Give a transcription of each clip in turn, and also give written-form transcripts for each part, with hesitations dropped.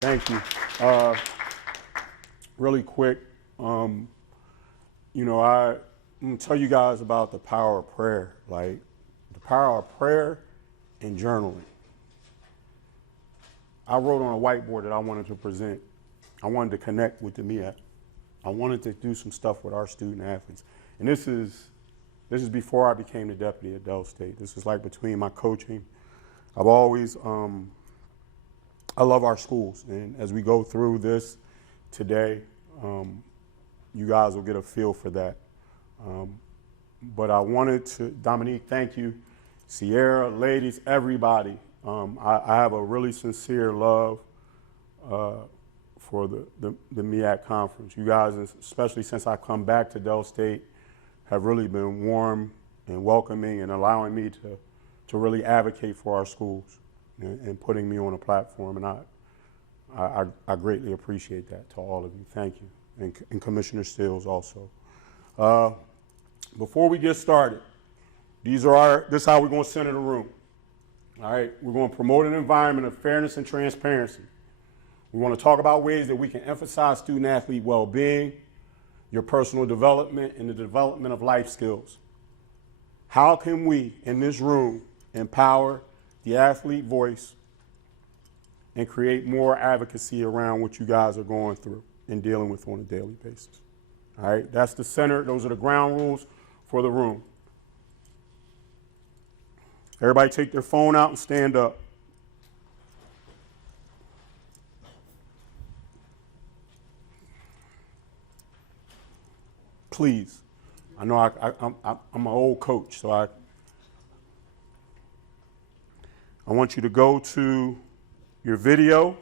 Thank you. Really quick, I'm gonna tell you guys about the power of prayer, like the power of prayer and journaling. I wrote on a whiteboard that I wanted to present. I wanted to connect with the MEAC. I wanted to do some stuff with our student athletes. And this is before I became the deputy at Del State. This is like between my coaching. I've always, I love our schools. And as we go through this today, you guys will get a feel for that. But I wanted to, Dominique, thank you. Sierra, ladies, everybody. I have a really sincere love for the MEAC conference. You guys, especially since I come back to Del State, have really been warm and welcoming and allowing me to really advocate for our schools and putting me on a platform. And I greatly appreciate that to all of you. Thank you. And Commissioner Stills also. Before we get started, this is how we're going to center the room. All right, we're going to promote an environment of fairness and transparency. We want to talk about ways that we can emphasize student-athlete well-being, your personal development, and the development of life skills. How can we, in this room, empower the athlete voice and create more advocacy around what you guys are going through and dealing with on a daily basis? All right, that's the center. Those are the ground rules for the room. Everybody take their phone out and stand up. Please. I know I'm an old coach, so I want you to go to your video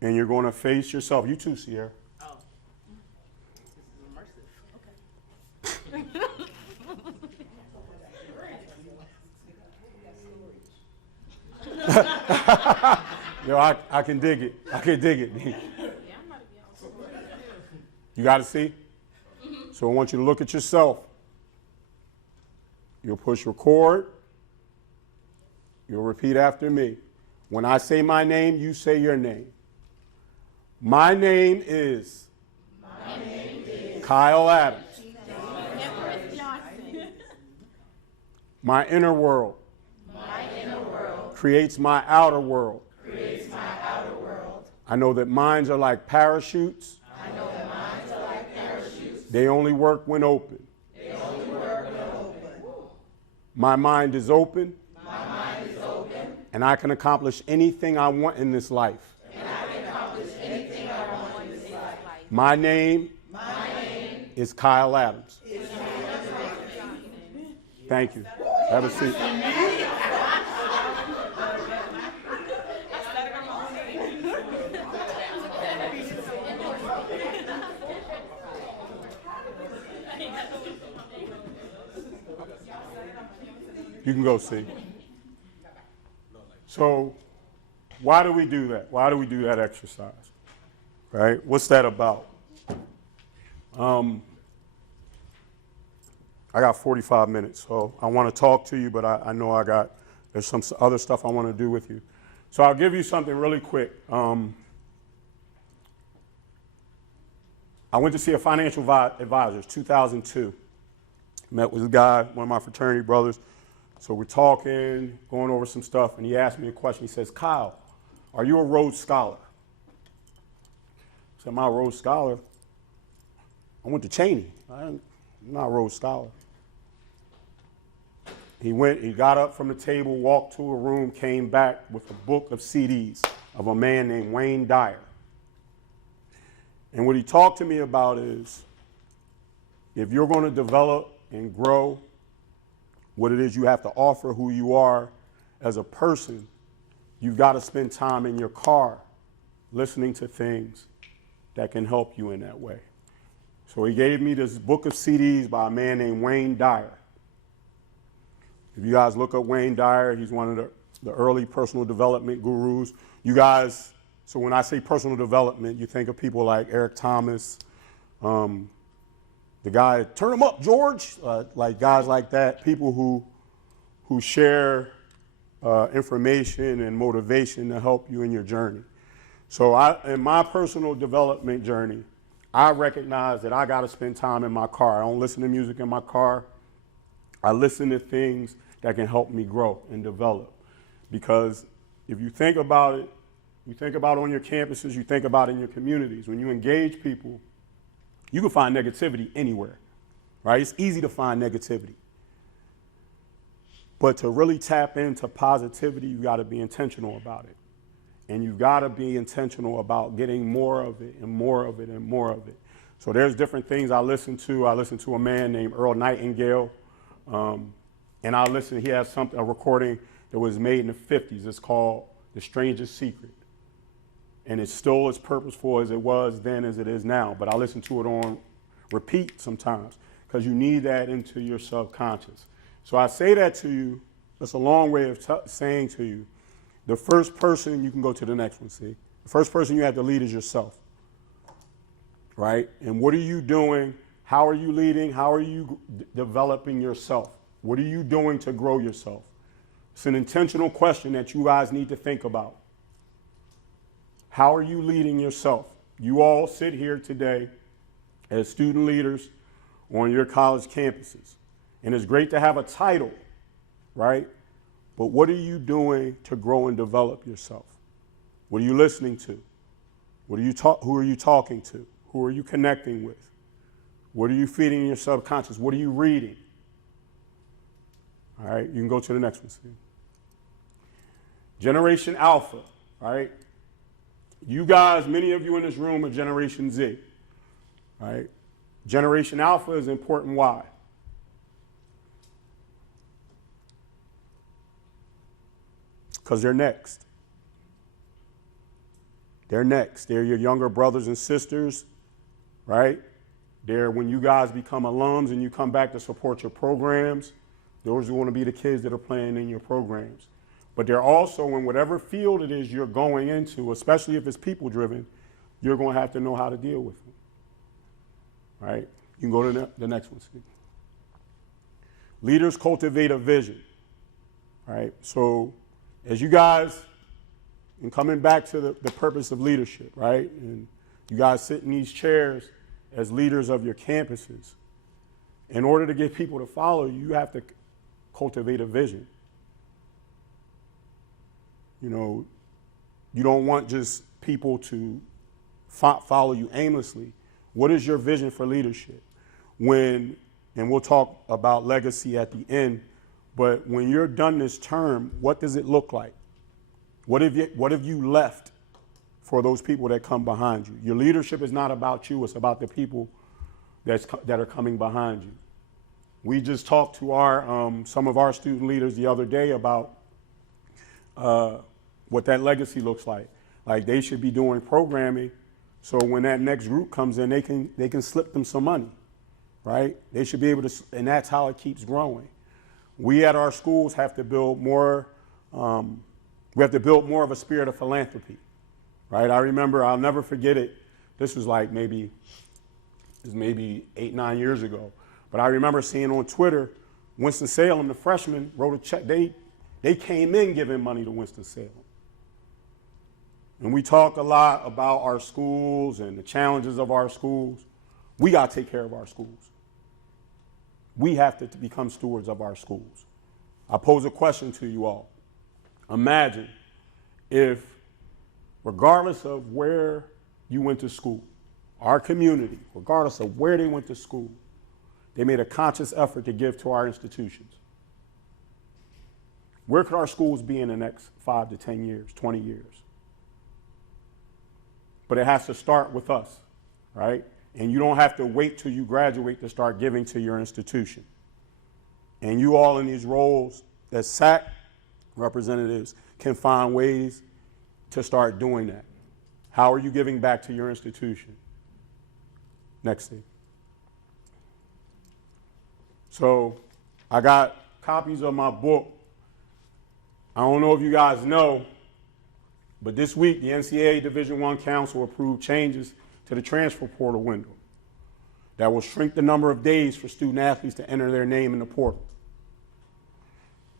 and you're going to face yourself. You too, Sierra. Oh. This is immersive. Okay. Yo, I can dig it. I can dig it. Yeah, I'm about to be on. You got to see? Mm-hmm. So I want you to look at yourself. You'll push record. You'll repeat after me. When I say my name, you say your name. My name is Kyle Adams. My inner world creates my outer world. I know that minds are like parachutes. They only work when open. My mind is open. And I can accomplish anything I want in this life. My name is Kyle Adams. Thank you. Have a seat. You can go see. So why do we do that? Why do we do that exercise? Right? What's that about? I got 45 minutes, so I want to talk to you, but I know there's some other stuff I want to do with you. So I'll give you something really quick. I went to see a financial advisor, 2002. Met with a guy, one of my fraternity brothers. So we're talking, going over some stuff, and he asked me a question. He says, Kyle, are you a Rhodes Scholar? I said, am I a Rhodes Scholar? I went to Cheney. I'm not a Rhodes Scholar. He got up from the table, walked to a room, came back with a book of CDs of a man named Wayne Dyer. And what he talked to me about is, if you're going to develop and grow what it is you have to offer, who you are as a person, you've got to spend time in your car listening to things that can help you in that way. So he gave me this book of CDs by a man named Wayne Dyer. If you guys look up Wayne Dyer, he's one of the early personal development gurus. You guys, so when I say personal development, you think of people like Eric Thomas, the guy, turn him up, George, like guys like that, people who share information and motivation to help you in your journey. So in my personal development journey, I recognize that I got to spend time in my car. I don't listen to music in my car. I listen to things that can help me grow and develop. Because if you think about it, you think about it on your campuses, you think about it in your communities. When you engage people, you can find negativity anywhere, right? It's easy to find negativity. But to really tap into positivity, you got to be intentional about it. And you've got to be intentional about getting more of it and more of it and more of it. So there's different things I listen to. I listen to a man named Earl Nightingale. And he has a recording that was made in the 50s. It's called The Strangest Secret. And it's still as purposeful as it was then as it is now. But I listen to it on repeat sometimes because you need that into your subconscious. So I say that to you. That's a long way of saying to you, the first person, you can go to the next one, see? The first person you have to lead is yourself, right? And what are you doing? How are you leading? How are you developing yourself? What are you doing to grow yourself? It's an intentional question that you guys need to think about. How are you leading yourself? You all sit here today as student leaders on your college campuses. And it's great to have a title, right? But what are you doing to grow and develop yourself? What are you listening to? Who are you talking to? Who are you connecting with? What are you feeding your subconscious? What are you reading? All right, you can go to the next one, Steve. Generation Alpha, right? You guys, many of you in this room are Generation Z, right? Generation Alpha is important. Why? Because they're next. They're next. They're your younger brothers and sisters, right? They're when you guys become alums and you come back to support your programs, those are going to be the kids that are playing in your programs. But they're also in whatever field it is you're going into, especially if it's people driven, you're going to have to know how to deal with them, right? You can go to the next one, Steve. Leaders cultivate a vision, right? So as you guys, and coming back to the purpose of leadership, right? And you guys sit in these chairs as leaders of your campuses. In order to get people to follow you, you have to cultivate a vision. You know, you don't want just people to follow you aimlessly. What is your vision for leadership? And we'll talk about legacy at the end, but when you're done this term, what does it look like? What have you left for those people that come behind you? Your leadership is not about you, it's about the people that are coming behind you. We just talked to some of our student leaders the other day about what that legacy looks like. Like they should be doing programming so when that next group comes in, they can slip them some money, right? They should be able to, and that's how it keeps growing. We at our schools have to build more, we have to build more of a spirit of philanthropy, right? I remember, I'll never forget it. This was like maybe 8-9 years ago. But I remember seeing on Twitter, Winston-Salem, the freshmen wrote a check. They came in giving money to Winston-Salem. And we talk a lot about our schools and the challenges of our schools. We got to take care of our schools. We have to become stewards of our schools. I pose a question to you all. Imagine if, regardless of where you went to school, our community, regardless of where they went to school, they made a conscious effort to give to our institutions. Where could our schools be in the next 5 to 10 years, 20 years? But it has to start with us, right? And you don't have to wait till you graduate to start giving to your institution. And you all in these roles as SAAC representatives can find ways to start doing that. How are you giving back to your institution? Next thing. So I got copies of my book. I don't know if you guys know, but this week the NCAA Division I Council approved changes to the transfer portal window that will shrink the number of days for student athletes to enter their name in the portal.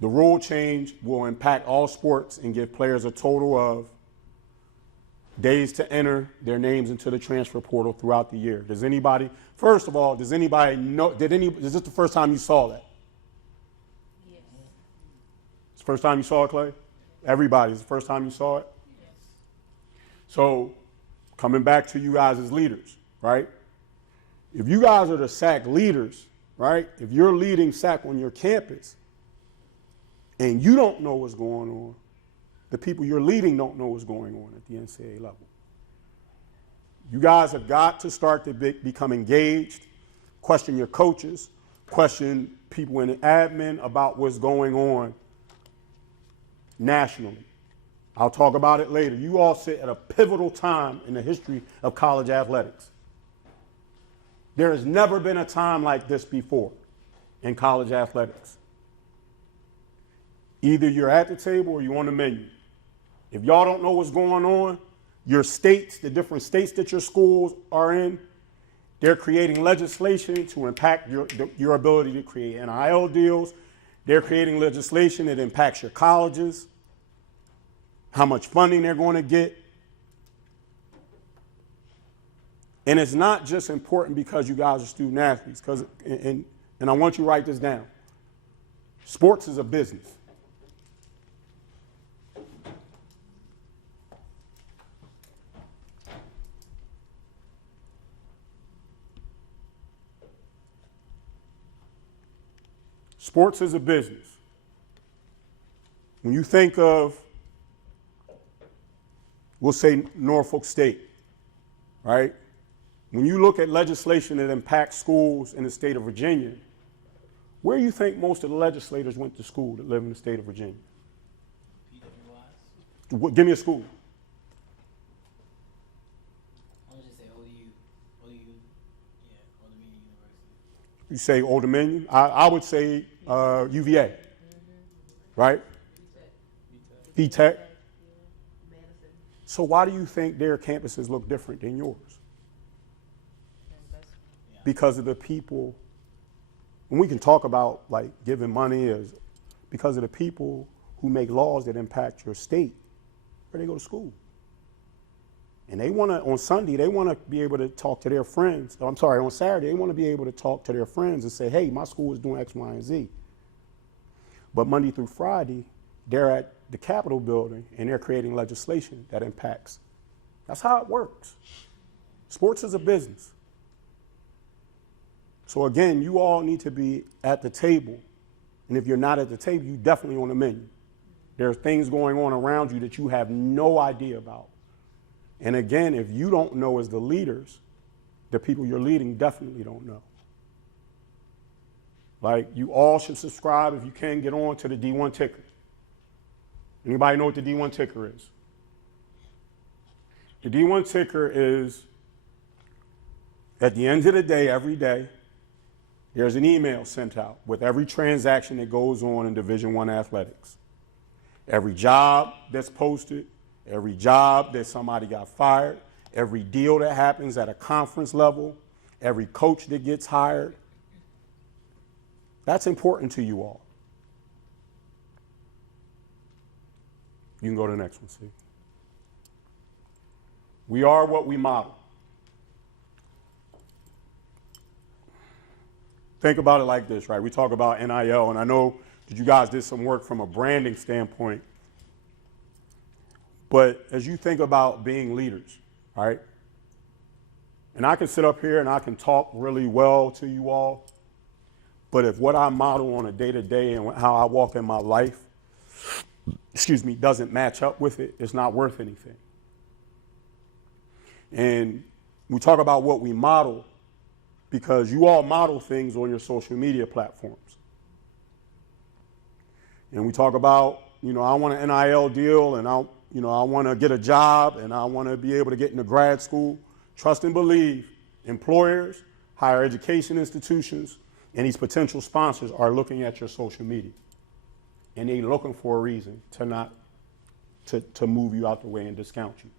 The rule change will impact all sports and give players a total of days to enter their names into the transfer portal throughout the year. Does anybody, first of all, does anybody know, is this the first time you saw that? Yes. It's the first time you saw it, Clay? Everybody, it's the first time you saw it? Yes. So, coming back to you guys as leaders, right? If you guys are the SAAC leaders, right? If you're leading SAAC on your campus and you don't know what's going on, the people you're leading don't know what's going on at the NCAA level. You guys have got to start to become engaged, question your coaches, question people in admin about what's going on nationally. I'll talk about it later. You all sit at a pivotal time in the history of college athletics. There has never been a time like this before in college athletics. Either you're at the table or you're on the menu. If y'all don't know what's going on, your states, the different states that your schools are in, they're creating legislation to impact your ability to create NIL deals. They're creating legislation that impacts your colleges, how much funding they're going to get. And it's not just important because you guys are student athletes, and I want you to write this down. Sports is a business. Sports is a business. When you think of, we'll say Norfolk State, right? When you look at legislation that impacts schools in the state of Virginia, where do you think most of the legislators went to school that live in the state of Virginia? Give me a school. I'm gonna just say ODU, yeah, Old Dominion University. You say Old Dominion? I would say UVA, right? VTech. So why do you think their campuses look different than yours? Because of the people, and we can talk about like giving money, is because of the people who make laws that impact your state, where they go to school. And they want to, on Sunday, they want to be able to talk to their friends. On Saturday, they want to be able to talk to their friends and say, hey, my school is doing X, Y, and Z. But Monday through Friday, they're at the Capitol building and they're creating legislation that impacts. That's how it works. Sports is a business. So again, you all need to be at the table. And if you're not at the table, you're definitely on the menu. There are things going on around you that you have no idea about. And again, if you don't know as the leaders, the people you're leading definitely don't know. Like, you all should subscribe, if you can, get on to the D1 ticker. Anybody know what the D1 ticker is? The D1 ticker is, at the end of the day, every day, there's an email sent out with every transaction that goes on in Division I athletics. Every job that's posted, every job that somebody got fired, every deal that happens at a conference level, every coach that gets hired. That's important to you all. You can go to the next one, see. We are what we model. Think about it like this, right? We talk about NIL, and I know that you guys did some work from a branding standpoint. But as you think about being leaders, right? And I can sit up here and I can talk really well to you all, but if what I model on a day-to-day and how I walk in my life, doesn't match up with it, it's not worth anything. And we talk about what we model because you all model things on your social media platforms. And we talk about, I want an NIL deal and I want to get a job and I want to be able to get into grad school. Trust and believe employers, higher education institutions, and these potential sponsors are looking at your social media. And they're looking for a reason to move you out the way and discount you.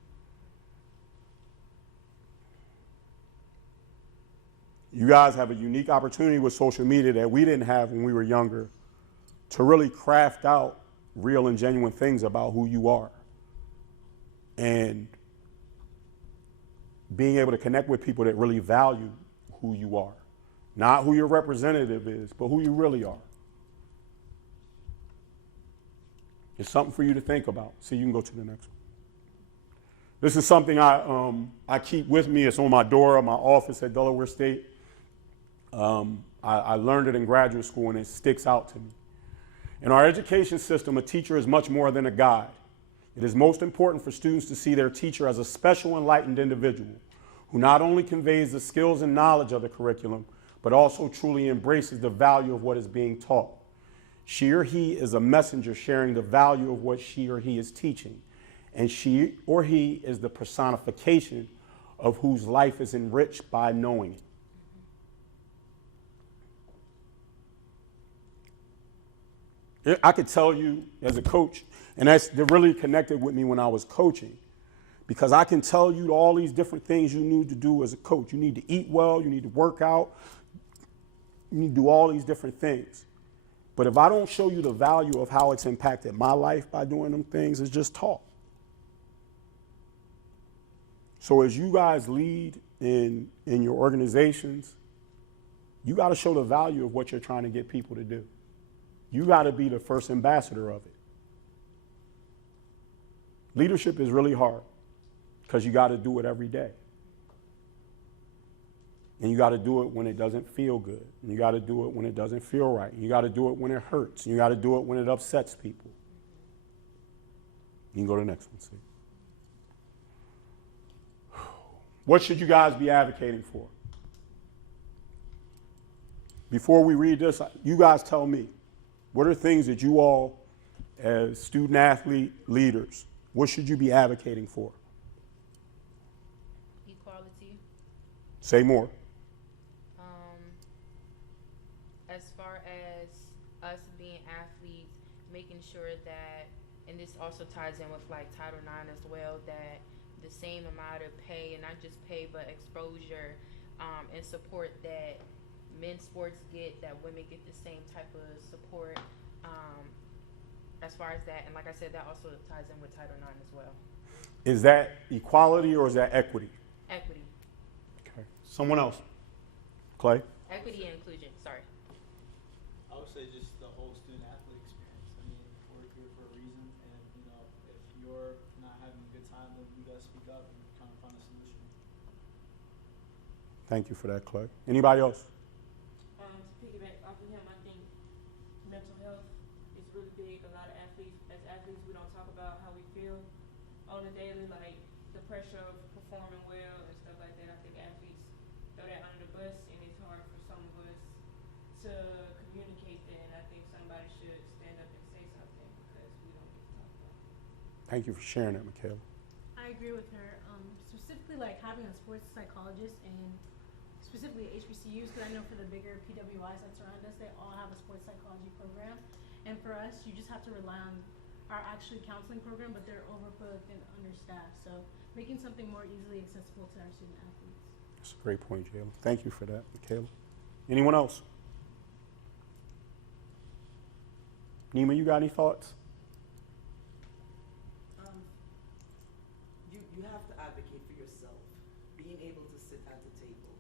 You guys have a unique opportunity with social media that we didn't have when we were younger to really craft out real and genuine things about who you are. And being able to connect with people that really value who you are. Not who your representative is, but who you really are. It's something for you to think about. See, you can go to the next one. This is something I keep with me. It's on my door of my office at Delaware State. I learned it in graduate school, and it sticks out to me. In our education system, a teacher is much more than a guide. It is most important for students to see their teacher as a special, enlightened individual who not only conveys the skills and knowledge of the curriculum, but also truly embraces the value of what is being taught. She or he is a messenger sharing the value of what she or he is teaching, and she or he is the personification of whose life is enriched by knowing it. I could tell you as a coach, and that really connected with me when I was coaching, because I can tell you all these different things you need to do as a coach. You need to eat well, you need to work out, you need to do all these different things. But if I don't show you the value of how it's impacted my life by doing them things, it's just talk. So as you guys lead in your organizations, you got to show the value of what you're trying to get people to do. You got to be the first ambassador of it. Leadership is really hard because you got to do it every day. And you got to do it when it doesn't feel good. And you got to do it when it doesn't feel right. And you got to do it when it hurts. And you got to do it when it upsets people. You can go to the next one, see. What should you guys be advocating for? Before we read this, you guys tell me, what are things that you all, as student athlete leaders, what should you be advocating for? Equality. Say more. As far as us being athletes, making sure that, and this also ties in with like Title IX as well, that the same amount of pay, and not just pay, but exposure and support that men's sports get, that women get the same type of support as far as that. And like I said, that also ties in with Title IX as well. Is that equality or is that equity? Equity. Okay. Someone else. Clay? Equity and inclusion, sorry. I would say just the whole student athlete experience. I mean, we're here for a reason, and you know, if you're not having a good time, then you gotta speak up and kind of find a solution. Thank you for that, Clay. Anybody else? To piggyback off of him, I think mental health is really big. A lot of athletes, as athletes, we don't talk about how we feel on a daily, like the pressure of performing well and stuff like that. I think athletes throw that under the bus, and it's hard for some of us to communicate that. And I think somebody should stand up and say something because we don't get to talk about it. Thank you for sharing that, Michaela. I agree with her. Specifically, like having a sports psychologist and specifically HBCUs, because I know for the bigger PWIs that surround us, they all have a sports psychology program. And for us, you just have to rely on our actually counseling program, but they're overbooked and understaffed. So making something more easily accessible to our student athletes. That's a great point, Jayla. Thank you for that, Michaela. Anyone else? Nima, you got any thoughts? You have to advocate for yourself, being able to sit at the table.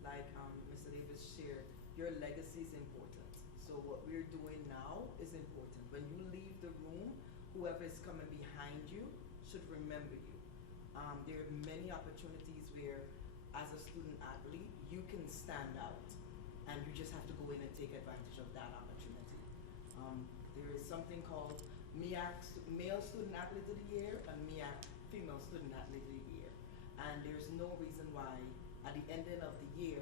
Like Mr. Davis shared, your legacy is important. So what we're doing now is important. When you leave the room, whoever is coming behind you should remember you. There are many opportunities where, as a student athlete, you can stand out, and you just have to go in and take advantage of that opportunity. There is something called MEAC, Male Student Athlete of the Year, and MEAC, Female Student Athlete of the Year. And there's no reason why, at the ending of the year,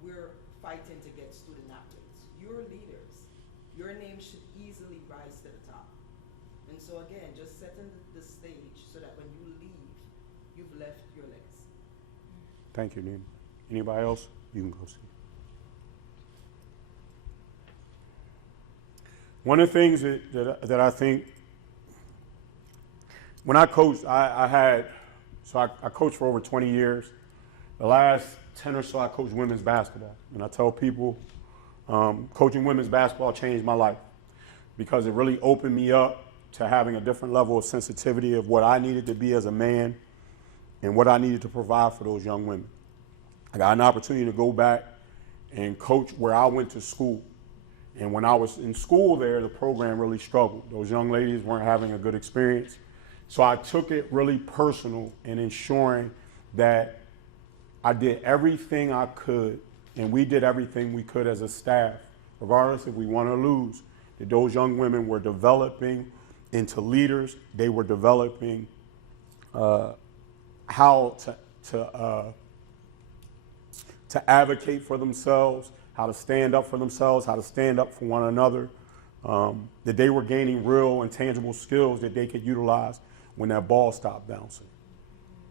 we're fighting to get student athletes. You're leaders. Your name should easily rise to the top. And so again, just setting the stage so that when you leave, you've left your legacy. Thank you, Nima. Anybody else? You can go see. One of the things that I think, when I coached, I coached for over 20 years. The last 10 or so, I coached women's basketball. And I tell people, coaching women's basketball changed my life. because it really opened me up to having a different level of sensitivity of what I needed to be as a man and what I needed to provide for those young women. I got an opportunity to go back and coach where I went to school. And when I was in school there, the program really struggled. Those young ladies weren't having a good experience. So I took it really personal in ensuring that I did everything I could, and we did everything we could as a staff, regardless if we won or lose, that those young women were developing into leaders. They were developing how to advocate for themselves, how to stand up for themselves, how to stand up for one another, that they were gaining real and tangible skills that they could utilize when that ball stopped bouncing,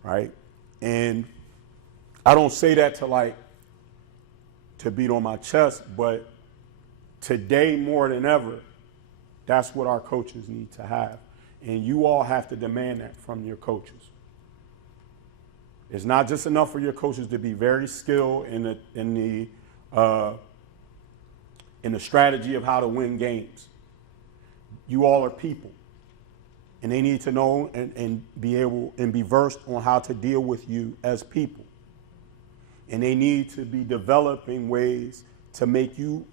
right? And I don't say that to beat on my chest, but today more than ever, that's what our coaches need to have. And you all have to demand that from your coaches. It's not just enough for your coaches to be very skilled in the strategy of how to win games. You all are people, and they need to know and be able and be versed on how to deal with you as people. And they need to be developing ways to make you,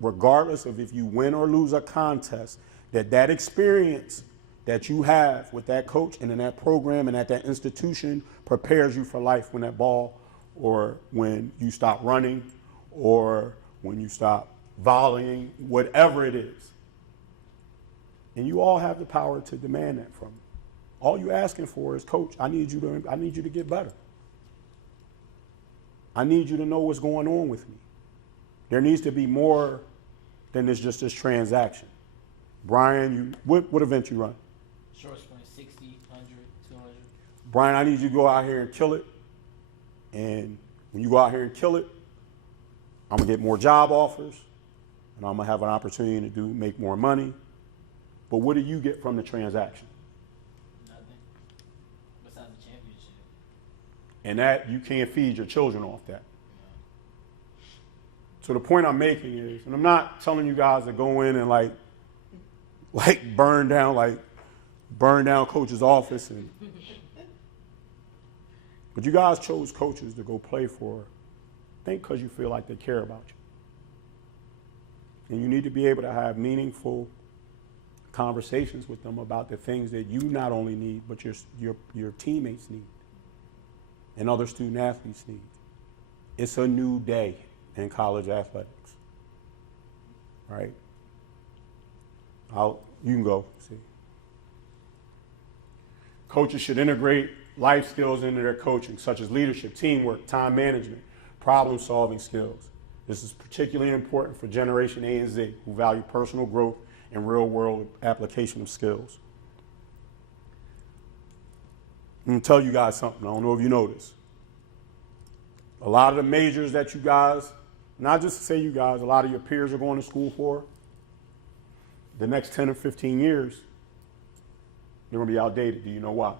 regardless of if you win or lose a contest, that experience that you have with that coach and in that program and at that institution prepares you for life when that ball, or when you stop running, or when you stop volleying, whatever it is. And you all have the power to demand that from me. All you're asking for is, coach, I need you to get better. I need you to know what's going on with me. There needs to be more than just this transaction. Brian, what event you run? Short sprint, 60, 100, 200. Brian, I need you to go out here and kill it. And when you go out here and kill it, I'm gonna get more job offers, and I'm gonna have an opportunity to make more money. But what do you get from the transaction? Nothing. Besides the championship. And that you can't feed your children off that. So the point I'm making is, and I'm not telling you guys to go in and like burn down coach's office, but you guys chose coaches to go play for, I think because you feel like they care about you. And you need to be able to have meaningful conversations with them about the things that you not only need, but your teammates need and other student athletes need. It's a new day in college athletics, right? You can go, see. Coaches should integrate life skills into their coaching, such as leadership, teamwork, time management, problem-solving skills. This is particularly important for Generation A and Z, who value personal growth and real-world application of skills. I'm gonna tell you guys something. I don't know if you know this. A lot of the majors that you guys, not just to say you guys, a lot of your peers are going to school for, the next 10 or 15 years, they're gonna be outdated. Do you know why?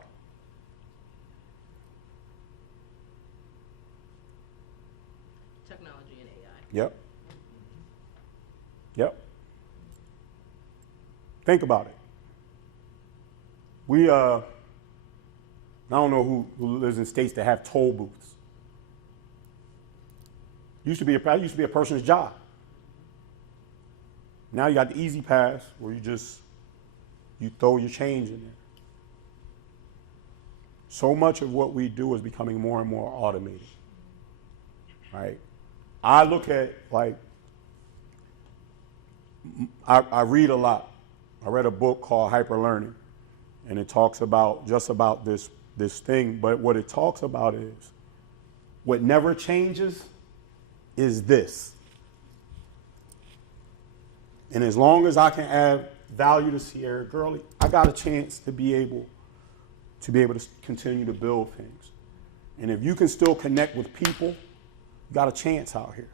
Technology and AI. Yep. Yep. Think about it. I don't know who lives in states that have toll booths. Used to be a person's job. Now you got the easy pass where you throw your change in there. So much of what we do is becoming more and more automated, right? I look at I read a lot. I read a book called Hyperlearning, and it talks about this thing, but what it talks about is what never changes is this. And as long as I can add value to Sierra Gurley, I got a chance to be able to continue to build things. And if you can still connect with people, you got a chance out here.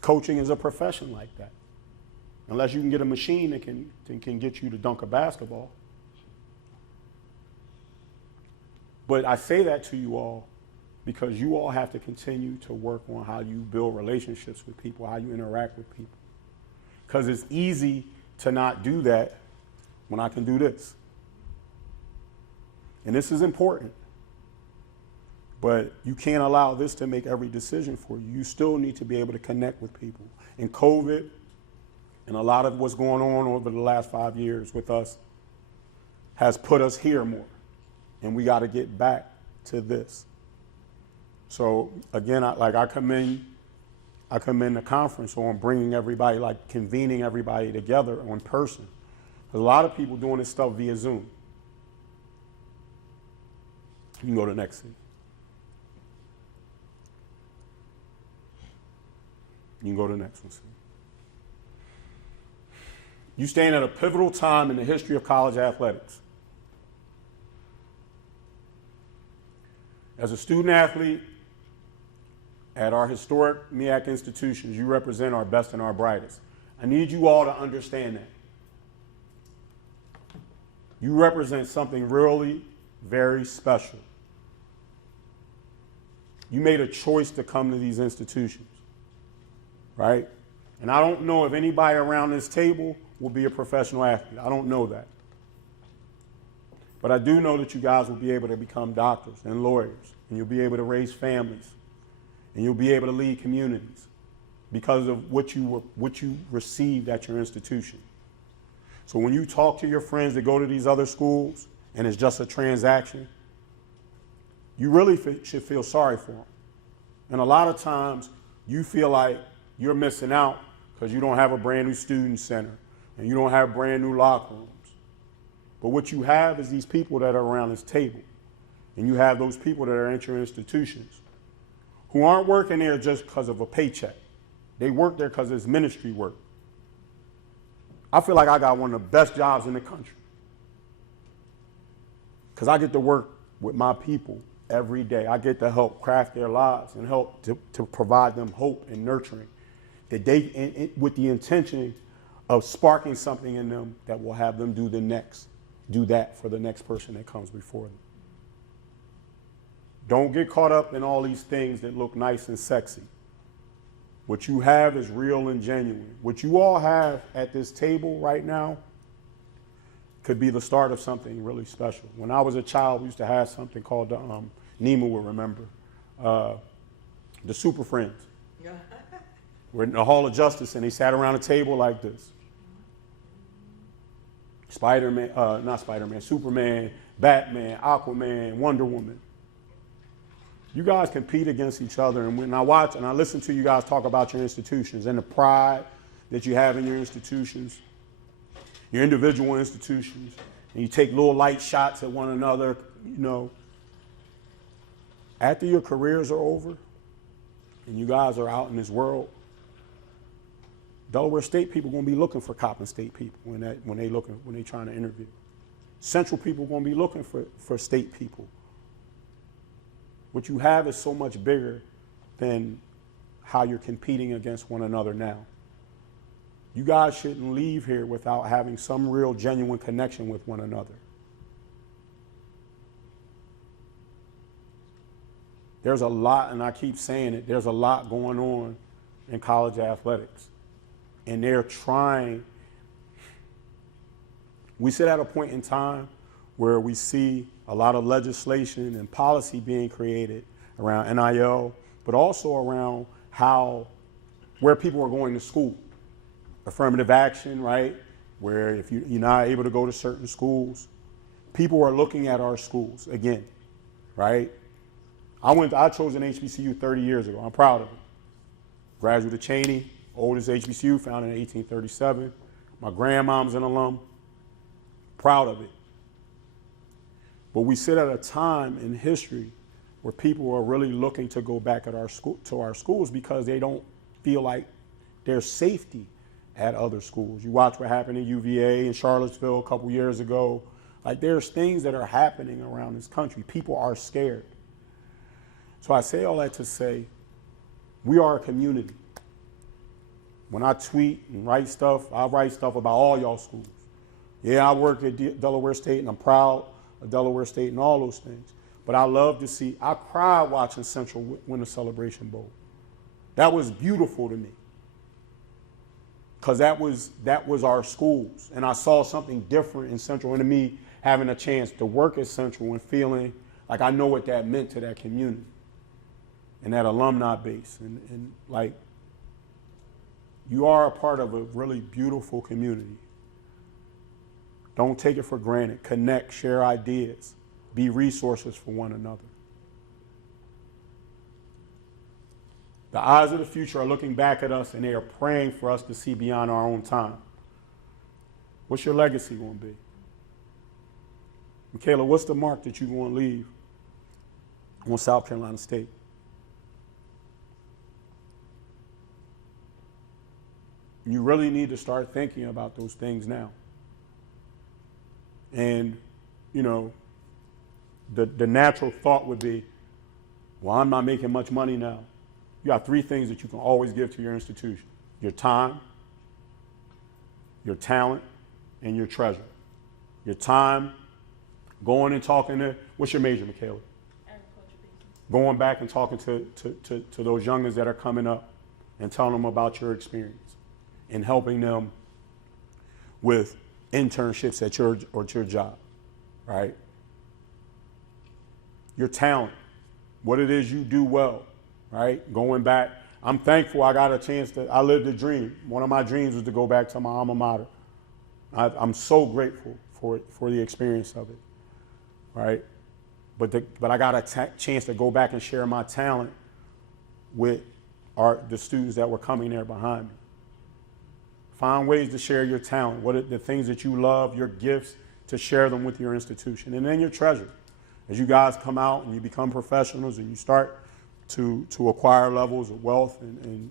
Coaching is a profession like that. Unless you can get a machine that can get you to dunk a basketball. But I say that to you all because you all have to continue to work on how you build relationships with people, how you interact with people. because it's easy to not do that when I can do this. And this is important. But you can't allow this to make every decision for you. You still need to be able to connect with people. And COVID and a lot of what's going on over the last 5 years with us has put us here more. And we got to get back to this. So again, I commend the conference on bringing everybody, like convening everybody together in person. There's a lot of people doing this stuff via Zoom. You can go to the next thing. You can go to the next one. You stand at a pivotal time in the history of college athletics. As a student athlete at our historic MEAC institutions, you represent our best and our brightest. I need you all to understand that. You represent something really very special. You made a choice to come to these institutions, right? And I don't know if anybody around this table will be a professional athlete. I don't know that. But I do know that you guys will be able to become doctors and lawyers, and you'll be able to raise families, and you'll be able to lead communities because of what you received at your institution. So when you talk to your friends that go to these other schools and it's just a transaction, you really should feel sorry for them. And a lot of times you feel like you're missing out because you don't have a brand new student center and you don't have brand new locker rooms. But what you have is these people that are around this table. And you have those people that are at your institutions who aren't working there just because of a paycheck. They work there because it's ministry work. I feel like I got one of the best jobs in the country because I get to work with my people every day. I get to help craft their lives and help to provide them hope and nurturing that they, with the intention of sparking something in them that will have them do that for the next person that comes before them. Don't get caught up in all these things that look nice and sexy. What you have is real and genuine. What you all have at this table right now could be the start of something really special. When I was a child, we used to have something called the, Nima will remember, the Super Friends. We're in the Hall of Justice and they sat around a table like this. Superman, Batman, Aquaman, Wonder Woman. You guys compete against each other, and when I watch and I listen to you guys talk about your institutions and the pride that you have in your institutions, your individual institutions, and you take little light shots at one another, you know, after your careers are over and you guys are out in this world, Delaware State people are going to be looking for Coppin State people when they trying to interview. Central people are going to be looking for state people. What you have is so much bigger than how you're competing against one another now. You guys shouldn't leave here without having some real genuine connection with one another. There's a lot, and I keep saying it, there's a lot going on in college athletics. And they're trying. We sit at a point in time where we see a lot of legislation and policy being created around NIL, but also around where people are going to school. Affirmative action, right? Where if you're not able to go to certain schools, people are looking at our schools again, right? I chose an HBCU 30 years ago. I'm proud of it. Graduate of Cheney, oldest HBCU, founded in 1837. My grandmom's an alum. Proud of it. But we sit at a time in history where people are really looking to go back to our schools because they don't feel like there's safety at other schools. You watch what happened in UVA and Charlottesville a couple years ago. Like there's things that are happening around this country. People are scared. So I say all that to say, we are a community. When I tweet and write stuff, I write stuff about all y'all schools. Yeah, I work at Delaware State and I'm proud of Delaware State and all those things. But I love to see, I cried watching Central win the Celebration Bowl. That was beautiful to me. because that was our schools. And I saw something different in Central, and to me, having a chance to work at Central and feeling like I know what that meant to that community and that alumni base. And like, you are a part of a really beautiful community. Don't take it for granted. Connect, share ideas, be resources for one another. The eyes of the future are looking back at us, and they are praying for us to see beyond our own time. What's your legacy going to be? Michaela, what's the mark that you want to leave on South Carolina State? You really need to start thinking about those things now. And, you know, the natural thought would be, well, I'm not making much money now. You got three things that you can always give to your institution: your time, your talent, and your treasure. Your time, going and talking to, what's your major, Michaela? Agriculture business. Going back and talking to those youngins that are coming up and telling them about your experience and helping them with internships at your job, right? Your talent, what it is you do well, right? Going back, I'm thankful I got a chance I lived a dream. One of my dreams was to go back to my alma mater. I'm so grateful for the experience of it, right? But I got a chance to go back and share my talent with the students that were coming there behind me. Find ways to share your talent. What are the things that you love, your gifts, to share them with your institution. And then your treasure. As you guys come out and you become professionals and you start to acquire levels of wealth and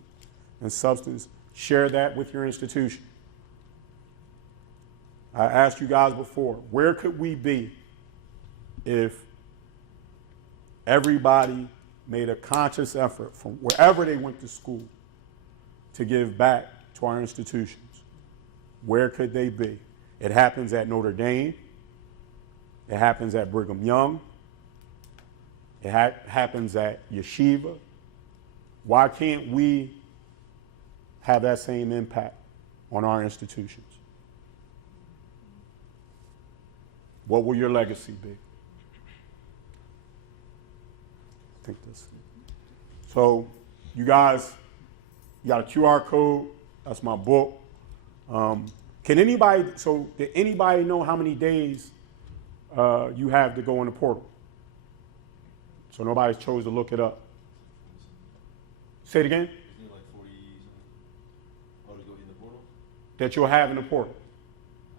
substance, share that with your institution. I asked you guys before, where could we be if everybody made a conscious effort from wherever they went to school to give back to our institutions? Where could they be? It happens at Notre Dame. It happens at Brigham Young. It happens at Yeshiva. Why can't we have that same impact on our institutions? What will your legacy be? I think this. So you guys, you got a QR code. That's my book. Did anybody know how many days you have to go in the portal? So nobody chose to look it up. Say it again. Isn't it like 40 to go in the portal? That you'll have in the portal.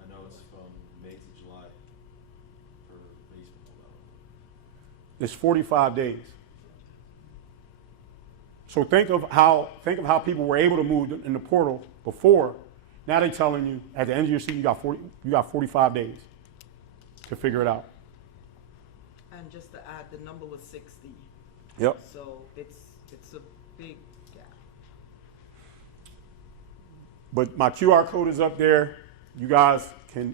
I know it's from May to July for baseball. It's 45 days. So think of how people were able to move in the portal before. Now they're telling you at the end of your season you got 45 days to figure it out. And just to add, the number was 60. Yep. So it's a big gap. But my QR code is up there. You guys can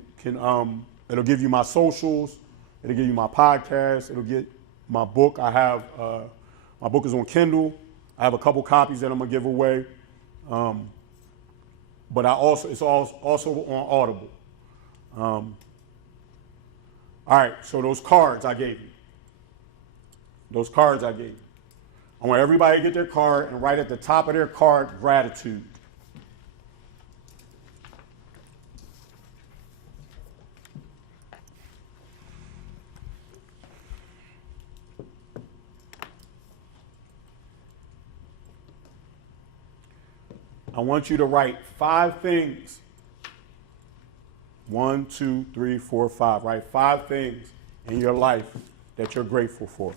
it'll give you my socials. It'll give you my podcast. It'll get my book. I have my book is on Kindle. I have a couple copies that I'm gonna give away. But it's also on Audible. All right, so those cards I gave you. I want everybody to get their card and write at the top of their card, gratitude. I want you to write 5 things. 1, 2, 3, 4, 5. Write 5 things in your life that you're grateful for.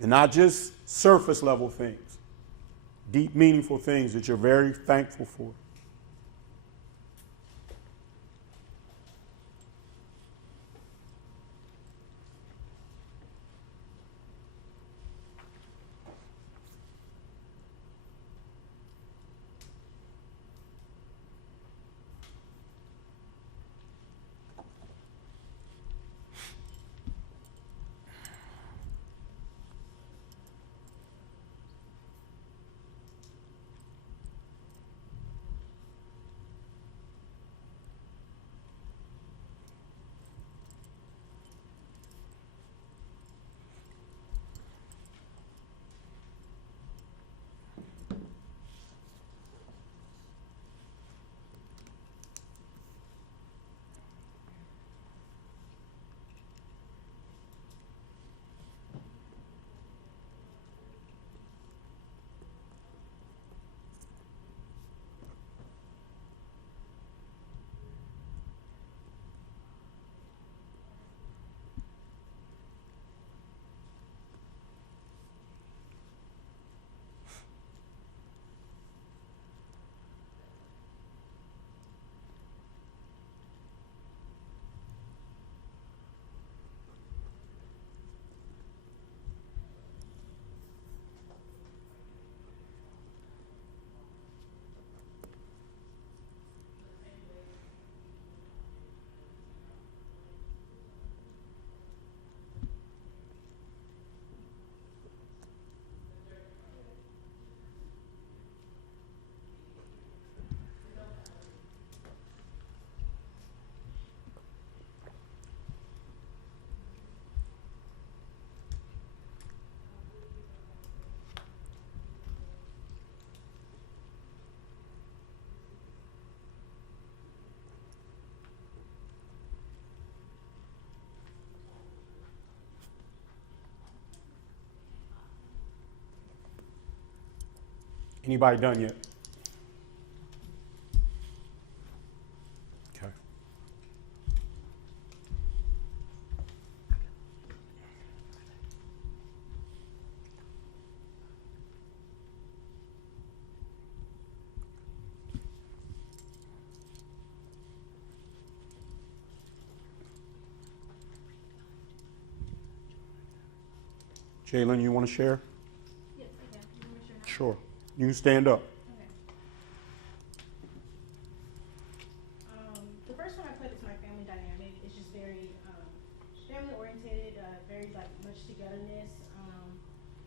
And not just surface level things, deep, meaningful things that you're very thankful for. Anybody done yet? Okay. Jalen, you want to share? Yes, I can. You want me to share now? Sure. You can stand up. Okay. The first one I put is my family dynamic. It's just very family oriented, very like much togetherness.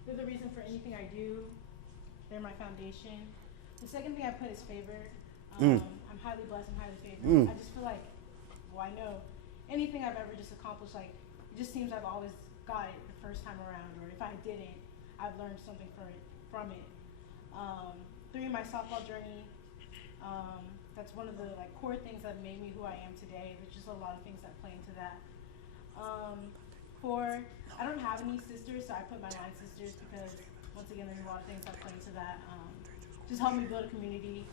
They're the reason for anything I do. They're my foundation. The second thing I put is favor. I'm highly blessed and highly favored. I just feel like, well, I know anything I've ever just accomplished, like it just seems I've always got it the first time around, or if I didn't, I've learned something from it. 3, my softball journey. That's one of the like core things that made me who I am today. There's just a lot of things that play into that. 4, I don't have any sisters, so I put my 9 sisters because once again, there's a lot of things that play into that. Just help me build a community.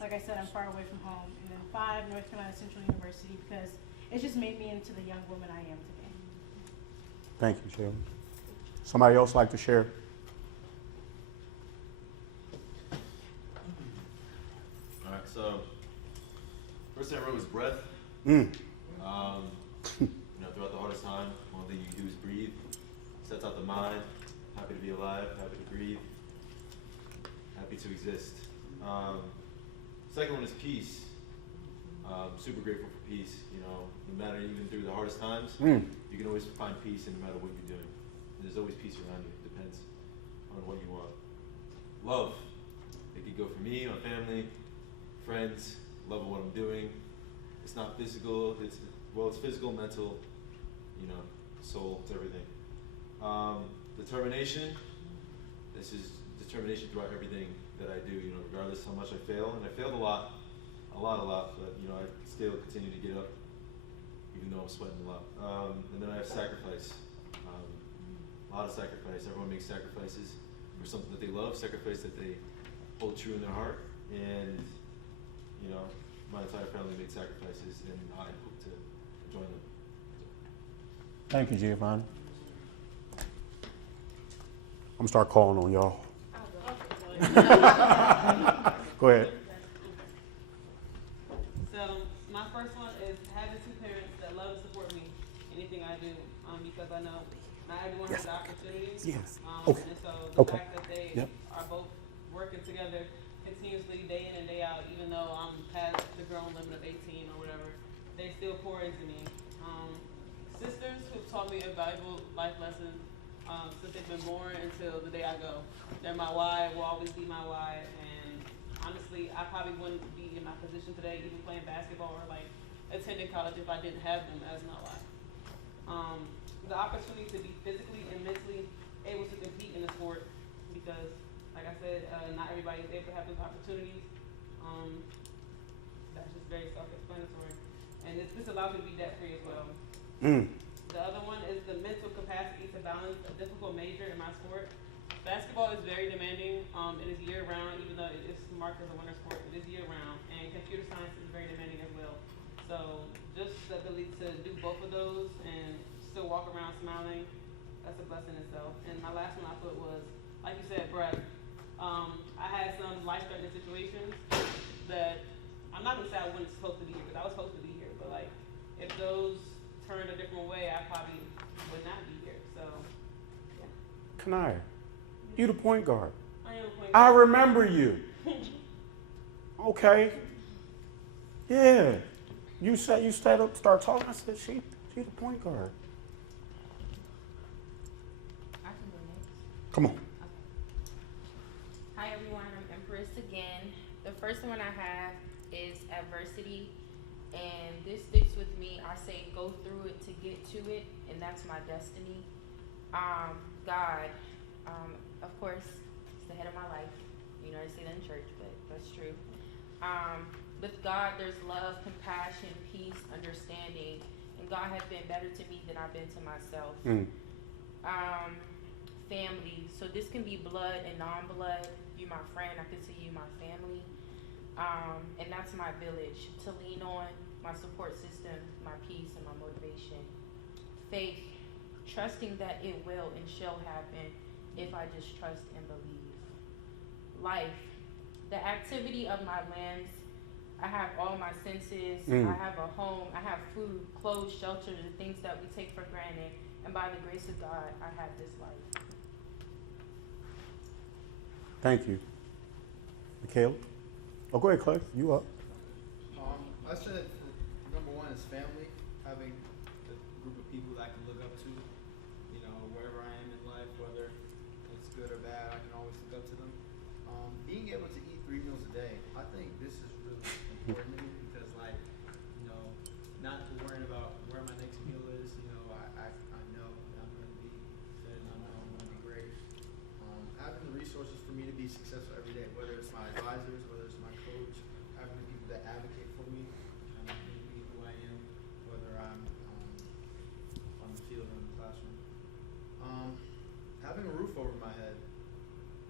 Like I said, I'm far away from home. And then 5, North Carolina Central University, because it's just made me into the young woman I am today. Thank you, Jalen. Somebody else like to share? All right, so first thing I wrote was breath. Throughout the hardest time, one thing you can do is breathe. Sets out the mind. Happy to be alive. Happy to breathe. Happy to exist. Second one is peace. Super grateful for peace. No matter even through the hardest times, you can always find peace in no matter what you're doing. There's always peace around you. It depends on what you want. Love. It could go for me, my family, friends. Love what I'm doing. It's not physical. It's physical, mental, soul. It's everything. Determination. This is determination throughout everything that I do. Regardless how much I fail, and I failed a lot, but I still continue to get up, even though I'm sweating a lot. And then I have sacrifice. A lot of sacrifice. Everyone makes sacrifices for something that they love, sacrifice that they hold true in their heart, and my entire family made sacrifices, and I hope to join them. Thank you, Giovanni. I'm gonna start calling on y'all. Go ahead. So my first one is having 2 parents that love and support me, anything I do, because I know not everyone has the opportunities. Yes. And so the Okay. fact that they Yep. are both working together continuously day in and day out, even though I'm past the grown limit of 18 or whatever, they still pour into me. Sisters who've taught me a valuable life lesson since they've been born until the day I go. They're my why, will always be my why, and honestly, I probably wouldn't be in my position today, even playing basketball or like attending college, if I didn't have them as my why. The opportunity to be physically and mentally able to compete in the sport, because like I said, not everybody is able to have those opportunities. That's just very self-explanatory. And this allows me to be debt-free as well. The other one is the mental capacity to balance a difficult major in my sport. Basketball is very demanding. It is year-round, even though it is marked as a winter sport. It is year-round, and computer science is very demanding as well. So just the ability to do both of those and still walk around smiling, that's a blessing itself. And my last one I put was, like you said, breath. I had some life-threatening situations that I'm not gonna say I wasn't supposed to be here, because I was supposed to be here. But like, if those turned a different way, I probably would not be here. So, yeah. Kanaya, you the point guard. I am a point I guard. remember you. Okay. Yeah. You said you start talking. I said she the point guard. I can go next. Come on. Hi everyone, I'm Empress again. The first one I have is adversity, and this sticks with me. I say go through it to get to it, and that's my destiny. God, of course, is the head of my life. I say that in church, but that's true. With God, there's love, compassion, peace, understanding, and God has been better to me than I've been to myself. Family, so this can be blood and non-blood. you my friend. I consider you my family. And that's my village to lean on, my support system, my peace, and my motivation. Faith, trusting that it will and shall happen if I just trust and believe. Life, the activity of my limbs. I have all my senses. I have a home. I have food, clothes, shelter, the things that we take for granted. And by the grace of God, I have this life. Thank you. Michaela? Oh, go ahead, Clay. You up. I said number one is family, having a group of people that I can look up to, you know, wherever I am in life, whether it's good or bad, I can always look up to them. Being able to eat 3 meals a day, I think this is really important to me because, like, you know, not worrying about where my next meal is, you know, I know that I'm going to be fed and I know I'm going to be great. Having the resources for me to be successful every day, whether it's my advisors, whether it's my coach, having the people that advocate for me, and make me who I am, whether I'm on the field or in the classroom. Having a roof over my head,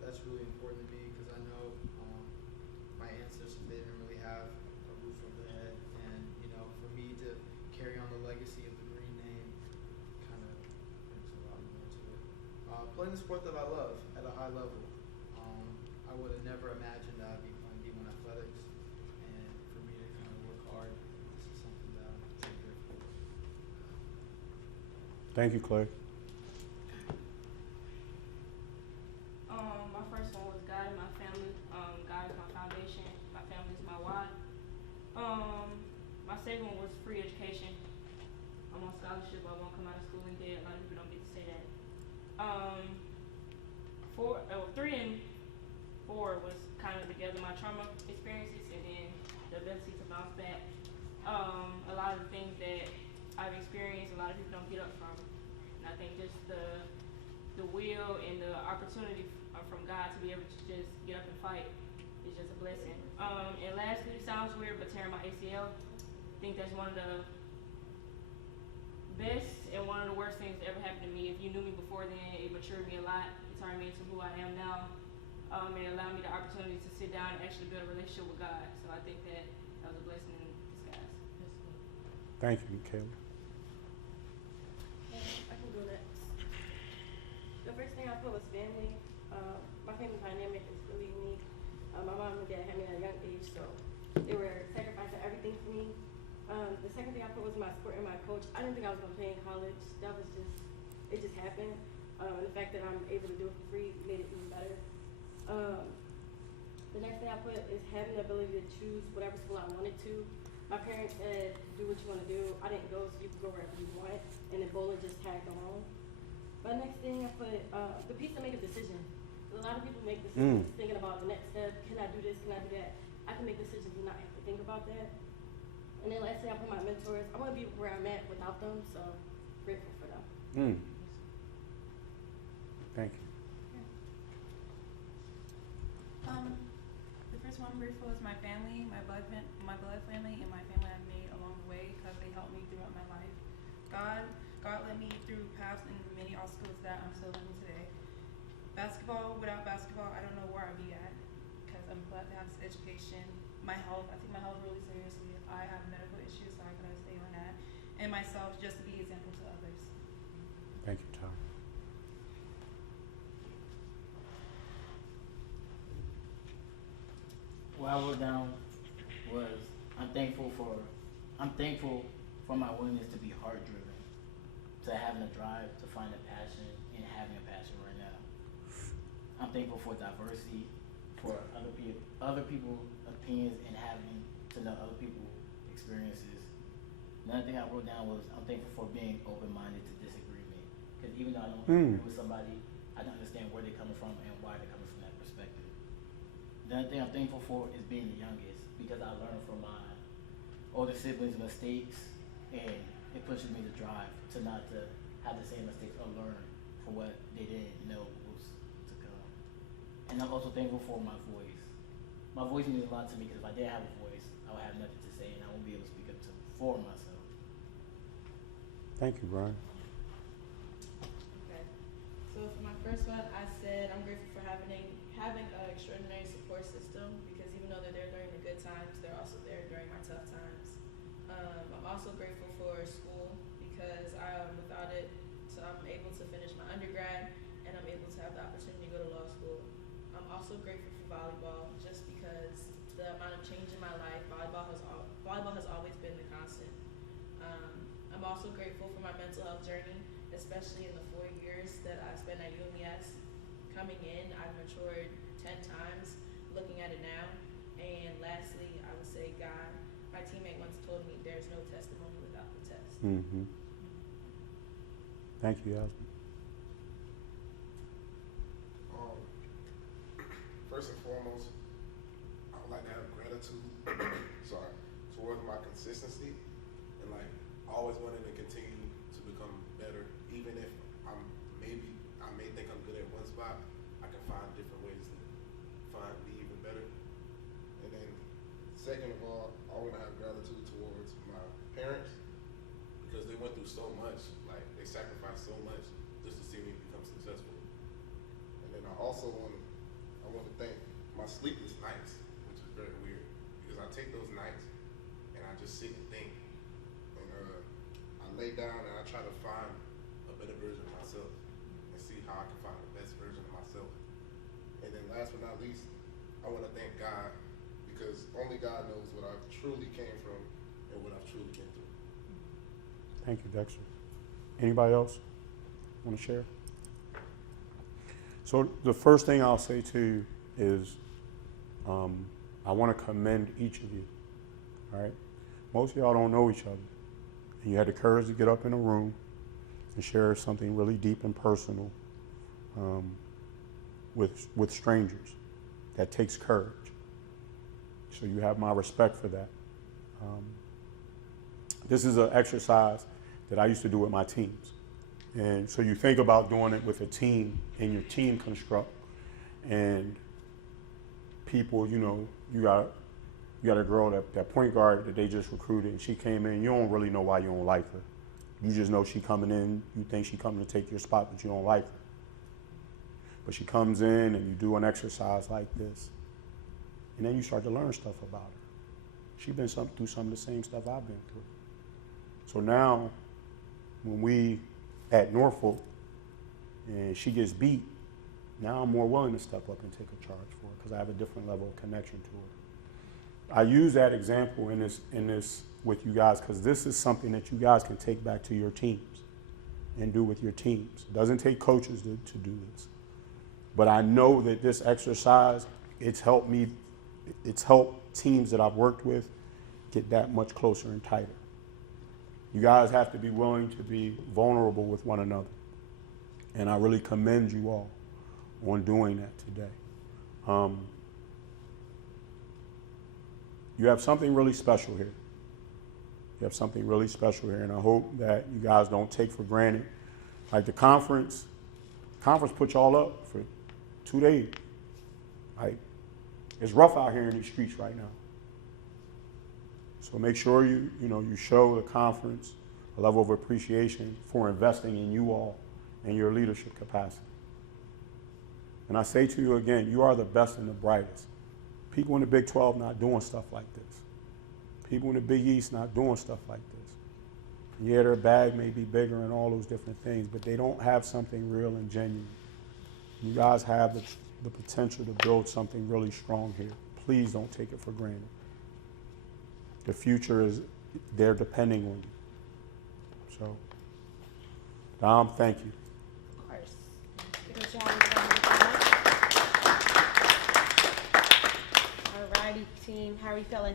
that's really important to me because I know my ancestors, they didn't really have a roof over their head, and you know, for me to carry on the legacy of the green name kind of brings a lot more to it. Playing the sport that I love at a high level, I would have never imagined that I'd be playing D1 athletics, and for me to kind of work hard, this is something that I'm very grateful for. Thank you, Clay. My first one was God and my family. God is my foundation. My family is my why. My second one was free education. I'm on scholarship. I won't come out of school in debt. A lot of people don't get to say that. 3 and 4 was kind of together my trauma experiences and then the ability to bounce back. A lot of the things that I've experienced, a lot of people don't get up from. And I think just the will and the opportunity from God to be able to just get up and fight is just a blessing. And lastly, it sounds weird, but tearing my ACL, I think that's one of the best and one of the worst things that ever happened to me. If you knew me before then, it matured me a lot. It turned me into who I am now. It allowed me the opportunity to sit down and actually build a relationship with God. So I think that was a blessing in disguise. Thank you, Michaela. I can go next. The first thing I put was family. My family dynamic is really unique. My mom and dad had me at a young age, so they were sacrificing everything for me. The second thing I put was my sport and my coach. I didn't think I was going to play in college. That was just, it just happened. And the fact that I'm able to do it for free made it even better. The next thing I put is having the ability to choose whatever school I wanted to. My parents said, do what you want to do. I didn't go, so you can go wherever you want. And then bowling just tagged along. My next thing I put, the piece to make a decision. A lot of people make decisions thinking about the next step. Can I do this? Can I do that? I can make decisions and not have to think about that. And then lastly, I put my mentors. I want to be where I'm at without them, so grateful for them. Thank you. The first one I'm grateful is my family, my blood family, and my family I've made along the way because they helped me throughout my life. God led me through paths and many obstacles that I'm still living today. Without basketball, I don't know where I'd be at because I'm glad to have this education. My health, I take my health really seriously. I have medical issues, so I gotta stay on that. And myself, just to be an example to others. Thank you, Tom. What I wrote down was I'm thankful for my willingness to be heart driven, to having a drive, to find a passion, and having a passion right now. I'm thankful for diversity, for other people's opinions, and having to know other people's experiences. Another thing I wrote down was I'm thankful for being open-minded to disagreement. Because even though I don't agree with somebody, I don't understand where they're coming from and why they're coming from that perspective. The other thing I'm thankful for is being the youngest, because I learned from my older siblings' mistakes, and it pushes me to drive to not to have the same mistakes or learn for what they didn't know was to come. And I'm also thankful for my voice. My voice means a lot to me because if I didn't have a voice, I would have nothing to say and I won't be able to speak up for myself. Thank you, Brian. Okay. So for my first one, I said I'm grateful for having having an extraordinary support system, because even though they're there during the good times, they're also there during my tough times. I'm also grateful for school, because without it, so I'm able to finish my undergrad, and I'm able to have the opportunity to go to law school. I'm also grateful for volleyball, just because the amount of change in my life, volleyball has always been the constant. I'm also grateful for my mental health journey, especially in the 4 years that I spent at MEAC. Coming in, I've matured 10 times, looking at it now. And lastly, I would say God. My teammate once told me there's no testimony without the test. Mm-hmm. Thank you, Yasmin. First and foremost, I would like to have gratitude towards my consistency and like always wanting to continue to become better, even if I may think I'm good at one spot, I can find different ways to be even better. And then second of all, I want to have gratitude towards my parents, because they went through so much, like they sacrificed so much just to see me become successful. And then I also want to thank my sleepless nights, which is very weird, because I take those nights and I just sit and think, and I lay down and I try to find a better version of myself and see how I can find the best version of myself. And then last but not least, I want to thank God, because only God knows what I truly came from and what I've truly been through. Thank you, Dexter. Anybody else want to share? So the first thing I'll say to you is I want to commend each of you, all right? Most of y'all don't know each other. And you had the courage to get up in a room and share something really deep and personal with strangers. That takes courage. So you have my respect for that. This is an exercise that I used to do with my teams. And so you think about doing it with a team and your team construct, and people, you know, you got a girl, that point guard that they just recruited, and she came in, you don't really know why you don't like her. You just know she coming in, you think she coming to take your spot, but you don't like her. But she comes in and you do an exercise like this, and then you start to learn stuff about her. She's been through some of the same stuff I've been through. So now, when we at Norfolk and she gets beat, now I'm more willing to step up and take a charge for her, because I have a different level of connection to her. I use that example in this with you guys, because this is something that you guys can take back to your teams and do with your teams. It doesn't take coaches to do this. But I know that this exercise, it's helped me, it's helped teams that I've worked with get that much closer and tighter. You guys have to be willing to be vulnerable with one another. And I really commend you all on doing that today. You have something really special here. You have something really special here, and I hope that you guys don't take for granted. Like the conference put y'all up for 2 days. Like, it's rough out here in these streets right now. So make sure you show the conference a level of appreciation for investing in you all and your leadership capacity. And I say to you again, you are the best and the brightest. People in the Big 12 not doing stuff like this. People in the Big East not doing stuff like this. Yeah, their bag may be bigger and all those different things, but they don't have something real and genuine. You guys have the potential to build something really strong here. Please don't take it for granted. The future is, they're depending on you. So, Dom, thank you. Of course. Alrighty, team. How are you feeling?